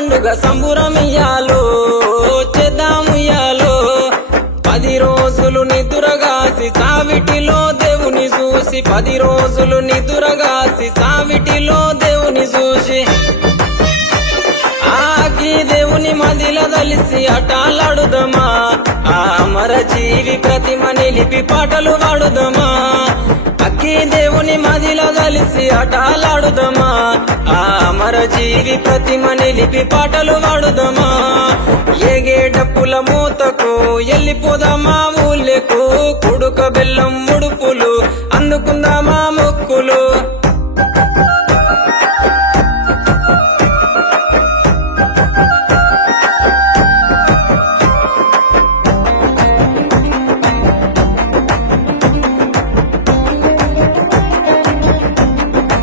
పండుగ సంబురమియ్యాలో చేద్దాముయ్యాలో 10 రోజులు నిదురగాసి సావిటిలో దేవుని చూసి 10 రోజులు నిదురగాసి సావిటిలో దేవుని చూసి ఆకి దేవుని మదిల దలిసి అటాలాడుదమా ఆ అమర జీవి ప్రతిమ నిలిపి పాటలు పాడుదమా అక్కి దేవుని మదిల దలిసి అటాలాడుదమా ఆ అమర జీవి ప్రతిమ నిలిపి పాటలు పాడుదమా ఏగే డప్పుల మూతకు ఎల్లిపోదామా ఊళ్ళకు కుడుక బెల్లం ముడు